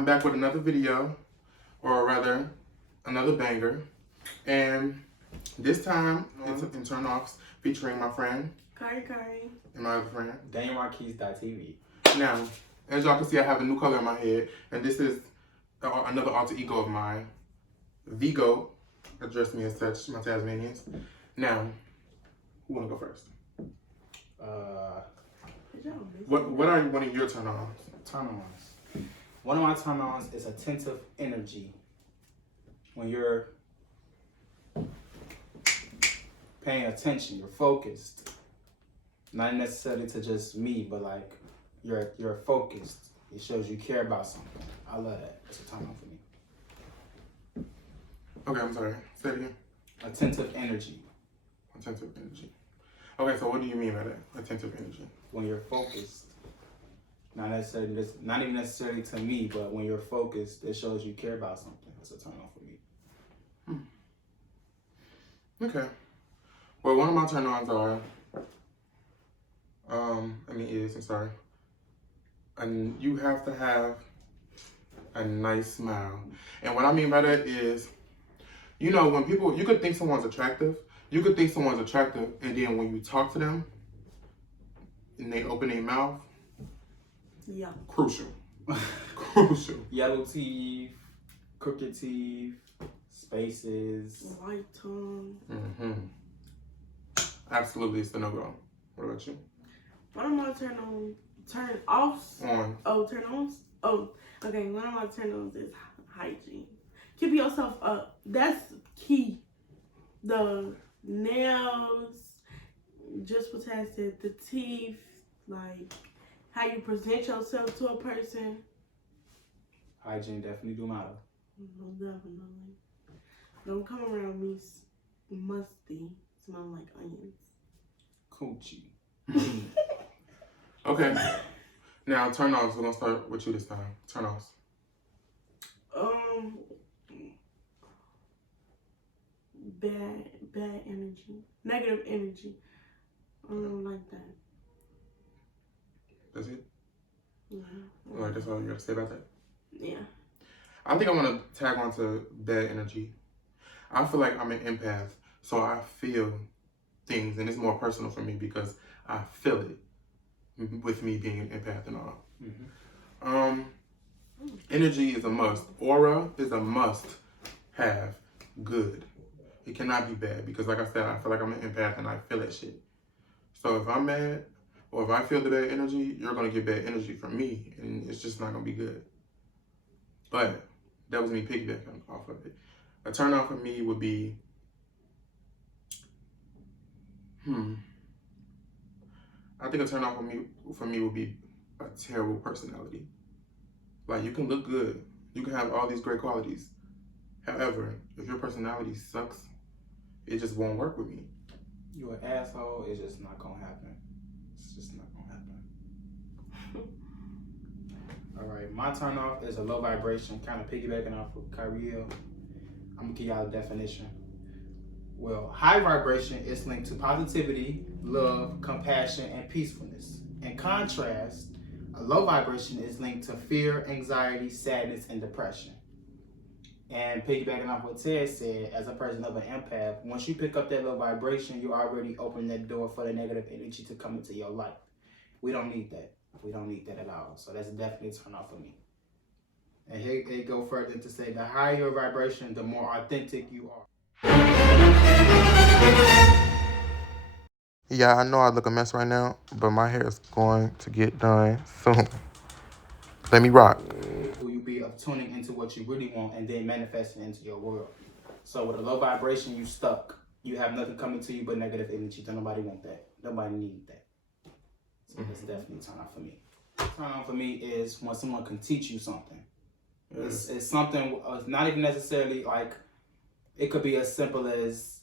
I'm back with another video, or rather, another banger. And this time, it's in turn offs featuring my friend, Kari, and my other friend, DanielMarquise.tv. Now, as y'all can see, I have a new color in my head, and this is another alter ego of mine, Vigo. Address me as such, my Tasmanians. Now, who wanna go first? What are one of your turn-ons? Turn-ons. One of my turn-ons is attentive energy. When you're paying attention, you're focused. Not necessarily to just me, but like you're focused. It shows you care about something. I love that. It's a turn-on for me. Okay, I'm sorry. Say it again. Attentive energy. Attentive energy. Okay, so what do you mean by that? Attentive energy. When you're focused. Not even necessarily to me, but when you're focused, it shows you care about something. It's a turn-on for me. Okay. Well, one of my turn-ons are, and you have to have a nice smile. And what I mean by that is, you know, when people, you could think someone's attractive, and then when you talk to them, and they open their mouth, yeah, crucial. Crucial. Yellow teeth, crooked teeth, spaces. white tongue. Absolutely, it's the no-go. What about you? One of my turn-offs. Turn-ons? Oh, okay. One of my turn-ons is hygiene. Keep yourself up. That's key. The nails, just what I said, the teeth, like how you present yourself to a person. Hygiene definitely do matter. Definitely. Don't come around me musty, smelling like onions. Coochie. Okay. Now, turn-offs. We're going to start with you this time. Turn-offs. Bad energy. Negative energy. I don't like that. That's it? Yeah. Like, that's all you got to say about that? Yeah. I think I want to tag on to bad energy. I feel like I'm an empath, so I feel things, and it's more personal for me because I feel it with me being an empath and all. Energy is a must. Aura is a must have. Good. It cannot be bad because, like I said, I feel like I'm an empath and I feel that shit. So if I'm mad or if I feel the bad energy, you're going to get bad energy from me, and it's just not going to be good. But that was me piggybacking off of it. A turn off for me would be, I think a turn off for me would be a terrible personality. Like, you can look good, you can have all these great qualities. However, if your personality sucks, it just won't work with me. You an asshole, it's just not gonna happen. It's just not gonna happen. All right, my turn off is a low vibration, kind of piggybacking off of Kyriel. I'm gonna give y'all a definition. Well, high vibration is linked to positivity, love, compassion, and peacefulness. In contrast, a low vibration is linked to fear, anxiety, sadness, and depression. And piggybacking off what Ted said, as a person of an empath, once you pick up that low vibration, you already open that door for the negative energy to come into your life. We don't need that. We don't need that at all. So that's definitely a turn off for me. And here they go further to say the higher your vibration, the more authentic you are. Yeah, I know I look a mess right now, but my hair is going to get done soon. Let me rock. Will you be of tuning into what you really want and then manifesting into your world? So with a low vibration, you stuck. You have nothing coming to you but negative energy. Don't nobody want that. Nobody need that. So that's definitely a turn on for me. Turn on for me is when someone can teach you something. It's something, not even necessarily like, it could be as simple as,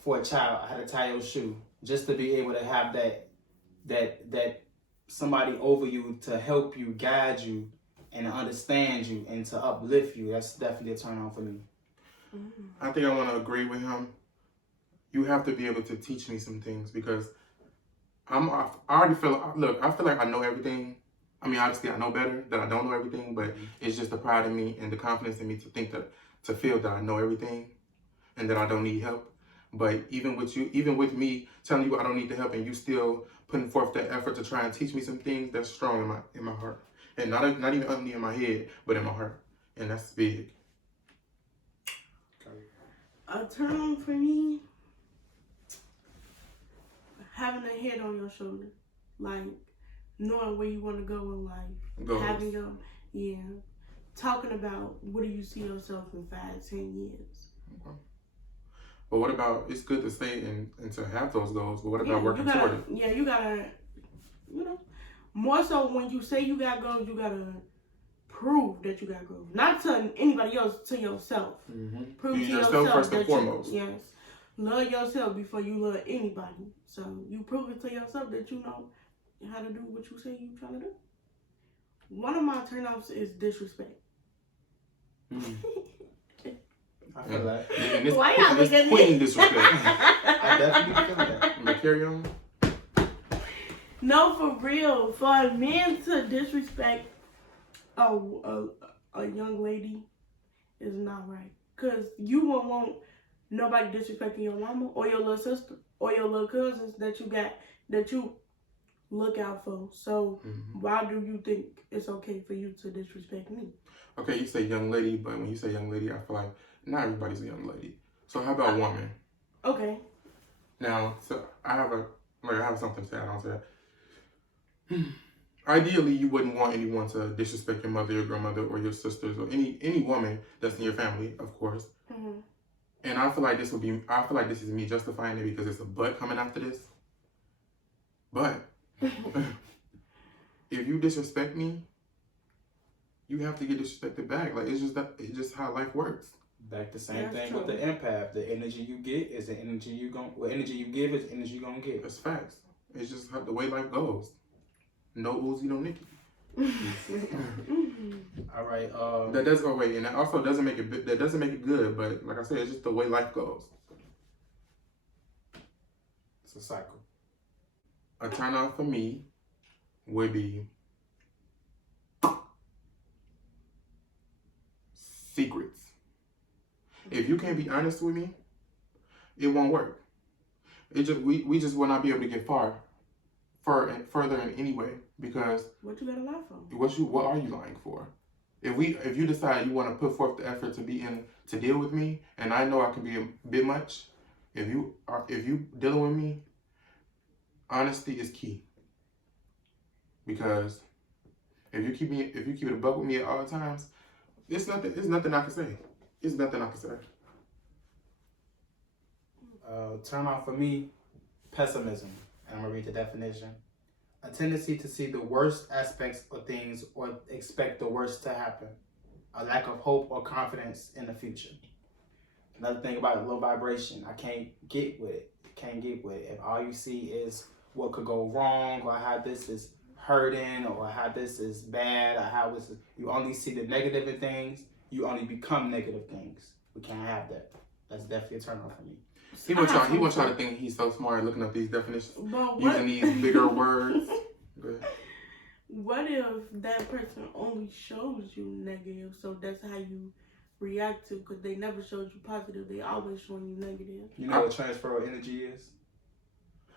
for a child, I had to tie your shoe. Just to be able to have that somebody over you to help you, guide you, and to understand you, and to uplift you. That's definitely a turn on for me. I think I want to agree with him. You have to be able to teach me some things because I feel like I know everything. I mean, obviously I know better, that I don't know everything, but it's just the pride in me and the confidence in me to think that, to feel that I know everything and that I don't need help. But even with me telling you I don't need the help and you still putting forth that effort to try and teach me some things, that's strong in my heart. And not even only in my head, but in my heart. And that's big. A turn on for me, having a head on your shoulder, like knowing where you want to go in life, having talking about where do you see yourself in 5, 10 years. Okay. But what about, it's good to say and to have those goals, but what about working toward it? Yeah, you gotta, more so when you say you got goals, you gotta prove that you got goals. Not to anybody else, to yourself. Mm-hmm. Prove to yourself first and foremost. Yes. Love yourself before you love anybody. So you prove it to yourself that you know how to do what you say you're trying to do. One of my turn-offs is disrespect. I feel that. Why y'all look at me? Disrespect. I definitely feel that. But carry on. No, for real. For a man to disrespect a young lady is not right. Because you won't want nobody disrespecting your mama or your little sister or your little cousins that you look out for. So why do you think it's okay for you to disrespect me? Okay, you say young lady, but when you say young lady, I feel like not everybody's a young lady. So how about woman? Okay. Now, so I have something to add on to that. Ideally, you wouldn't want anyone to disrespect your mother, your grandmother, or your sisters, or any woman that's in your family, of course. Mm-hmm. And I feel like this is me justifying it because it's a but coming after this. But if you disrespect me, you have to get disrespected back. Like it's just how life works. Back the same thing with the empath. The energy you get is the energy you gon'. What energy you give is energy you gonna get. That's facts. It's just the way life goes. No Uzi, no Nikki. All right. That does go away, and that also doesn't make it. That doesn't make it good. But like I said, it's just the way life goes. It's a cycle. A turn on for me would be secrets. If you can't be honest with me, it won't work. We just will not be able to get further in any way because what you gotta lie for? What are you lying for? If you decide you want to put forth the effort to deal with me, and I know I can be a bit much, if you dealing with me, honesty is key. Because if you keep it a buck with me at all times, it's nothing I can say. It's nothing I can say. Turn off for me, pessimism. And I'm gonna read the definition. A tendency to see the worst aspects of things or expect the worst to happen. A lack of hope or confidence in the future. Another thing about low vibration, I can't get with it. If all you see is what could go wrong, or how this is hurting, or how this is bad, or how this is, you only see the negative in things, you only become negative things. We can't have that. That's definitely a turn off for me. He wants y'all to think he's so smart looking up these definitions, using these bigger words. What if that person only shows you negative, so that's how you react to? Because they never showed you positive, they always showing you negative. You know what transfer of energy is?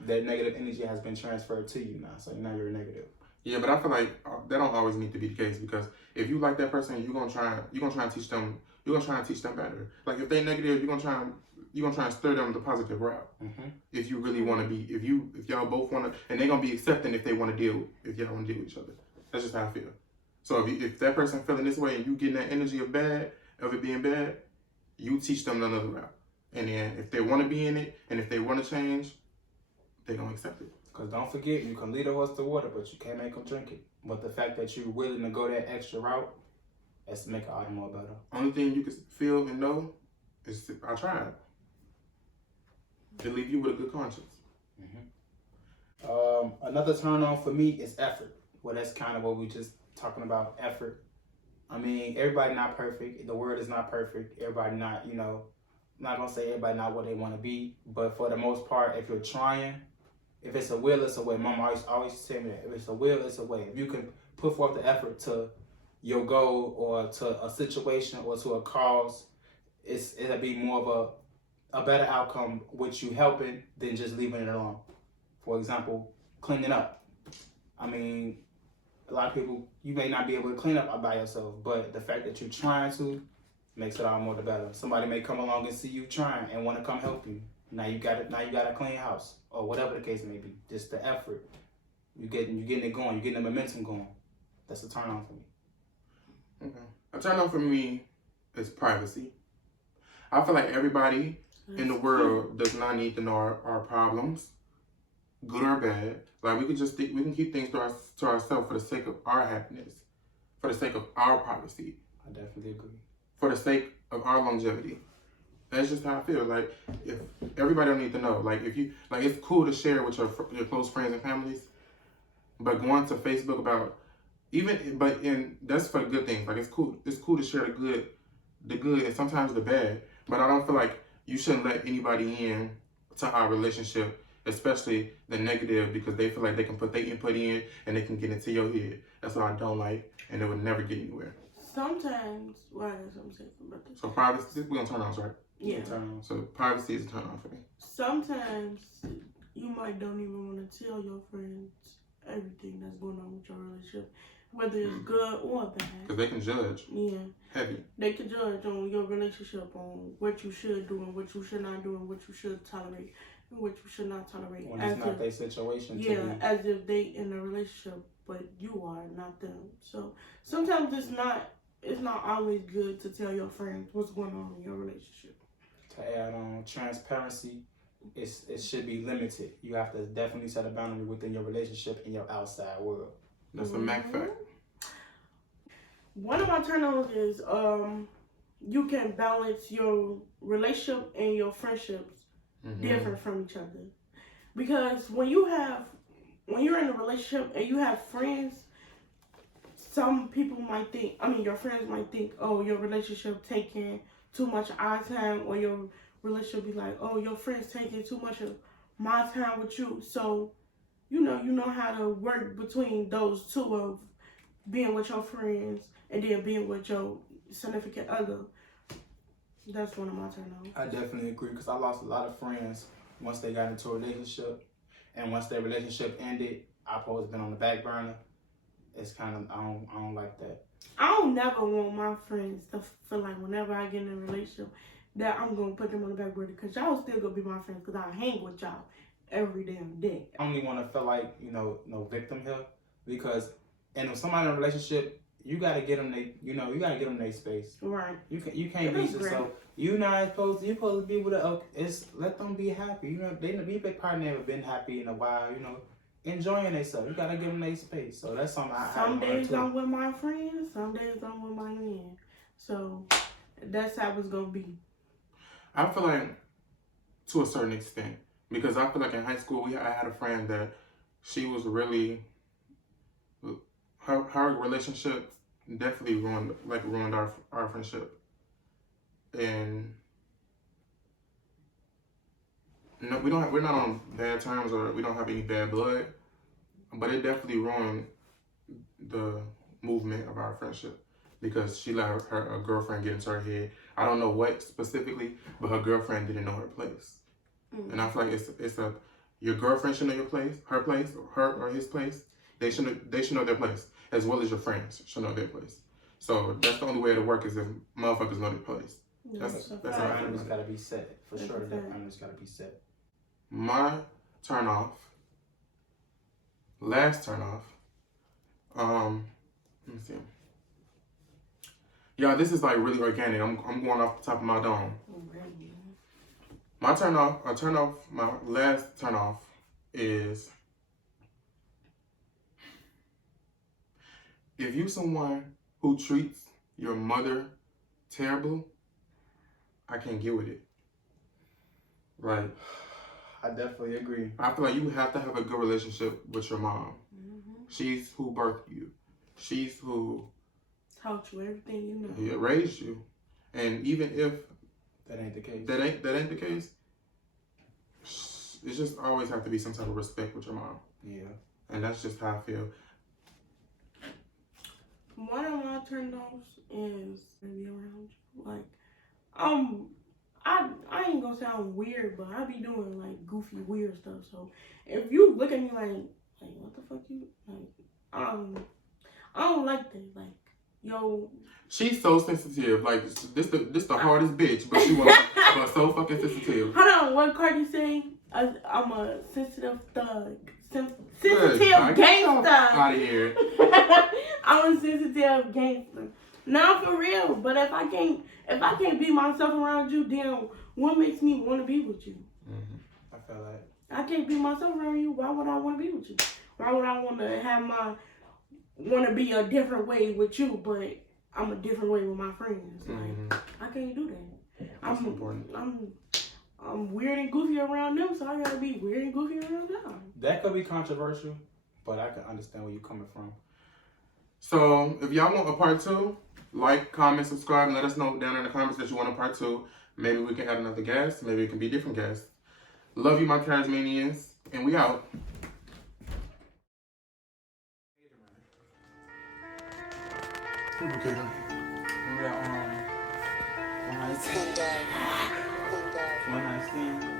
That negative energy has been transferred to you now, so now you're negative. Yeah, but I feel like that don't always need to be the case because if you like that person, you're gonna try and teach them. You're gonna try and teach them better. Like if they negative, you're gonna try and stir them the positive route. Mm-hmm. If you really want to be, if y'all both want to, and they're gonna be accepting if y'all want to deal with each other. That's just how I feel. So if that person feeling this way and you getting that energy of it being bad, you teach them another route. And then if they want to be in it and if they want to change, they're gonna accept it. Because don't forget, you can lead a horse to water, but you can't make them drink it. But the fact that you're willing to go that extra route, that's make it all the more better. Only thing you can feel and know is I tried. To leave you with a good conscience. Mm-hmm. Another turn on for me is effort. Well, that's kind of what we just talking about, effort. I mean, everybody not perfect. The world is not perfect. Everybody not, I'm not going to say everybody not what they want to be. But for the most part, if you're trying, if it's a will, it's a way. Mama always tell me that. If it's a will, it's a way. If you can put forth the effort to your goal or to a situation or to a cause, it'll be more of a better outcome with you helping than just leaving it alone. For example, cleaning up. I mean, a lot of people, you may not be able to clean up by yourself, but the fact that you're trying to makes it all more the better. Somebody may come along and see you trying and want to come help you. Now you got a clean house or whatever the case may be. Just the effort. You getting it going. You're getting the momentum going. That's a turn on for me. Okay. A turn on for me is privacy. I feel like everybody in the world does not need to know our problems, good or bad. Like we can keep things to ourselves for the sake of our happiness, for the sake of our privacy. I definitely agree. For the sake of our longevity. That's just how I feel. Like if everybody don't need to know. Like if you like, it's cool to share with your close friends and families, but going to Facebook about that's for the good things. Like it's cool to share the good and sometimes the bad. But I don't feel like you shouldn't let anybody in to our relationship, especially the negative, because they feel like they can put their input in and they can get into your head. That's what I don't like, and it would never get anywhere. Sometimes, well, I got something to say about this. So privacy, we're gonna turn on, right? Yeah. So privacy is a turn on for me. Sometimes you might don't even want to tell your friends everything that's going on with your relationship, whether it's good or bad. Because they can judge. Yeah. Heavy. They can judge on your relationship, on what you should do and what you should not do and what you should tolerate and what you should not tolerate. When it's not their situation. Yeah, as if they in a relationship, but you are not them. So sometimes it's not always good to tell your friends what's going on in your relationship. To add on transparency, it should be limited. You have to definitely set a boundary within your relationship and your outside world. That's a Mac fact. One of my turn-ons is you can balance your relationship and your friendships different from each other. Because when you're in a relationship and you have friends, some people might think, your friends might think, oh, your relationship taking too much of our time, or your relationship be like, oh, your friend's taking too much of my time with you. So, you know how to work between those two of being with your friends and then being with your significant other. That's one of my turn-ons. I definitely agree, because I lost a lot of friends once they got into a relationship, and once their relationship ended, I've always been on the back burner. It's kind of, I don't like that. I don't never want my friends to feel like whenever I get in a relationship that I'm going to put them on the back burner, because y'all still going to be my friends, because I hang with y'all every damn day. I don't even want to feel like, no victim here, because if somebody in a relationship, you got to get them their space. Right. You can't be so. You're supposed to be with let them be happy. They probably never been happy in a while, enjoying themselves. You gotta give them their space. So that's something Some days I'm with my friends, some days I'm with my men. So that's how it's gonna be. I feel like to a certain extent, because I feel like in high school I had a friend that she was really her relationship definitely ruined our friendship. And no, we're not on bad terms, or we don't have any bad blood, but it definitely ruined the movement of our friendship, because she let her girlfriend get into her head. I don't know what specifically, but her girlfriend didn't know her place. And I feel like it's your girlfriend should know your place, her place, or his place. They should know their place, as well as your friends should know their place. So that's the only way it'll work, is if motherfuckers know their place. That's how boundaries gotta be set for sure. That boundaries gotta be set. My last turn off. Let me see. Yeah, this is like really organic. I'm going off the top of my dome. My last turn off is if you someone who treats your mother terrible, I can't get with it. Like, I definitely agree. I feel like you have to have a good relationship with your mom. She's who birthed you. She's who taught you everything you know. Yeah, raised you. And even if that ain't the case, that ain't the case, it just always have to be some type of respect with your mom. Yeah. And that's just how I feel. One of my turn offs is to be around you. Like, I ain't gonna sound weird, but I be doing like goofy, weird stuff. So if you look at me like what the fuck you like, I don't like that. Like, yo. She's so sensitive. Like this the hardest bitch, but she was so fucking sensitive. Hold on, what Cardi say? I'm a sensitive thug. Sensitive gangster. Out of here. I'm a sensitive gangster. Now for real, but if I can't be myself around you, then what makes me want to be with you? Mm-hmm. I feel like I can't be myself around you. Why would I want to be with you? Why would I want to be a different way with you, but I'm a different way with my friends? Like, I can't do that. That's important. I'm weird and goofy around them, so I gotta be weird and goofy around them. That could be controversial, but I can understand where you're coming from. So if y'all want a part 2, like, comment, subscribe, and let us know down in the comments that you want a part 2. Maybe we can add another guest. Maybe it can be different guests. Love you, my TAZMANIANS, and we out. Remember that one night stand?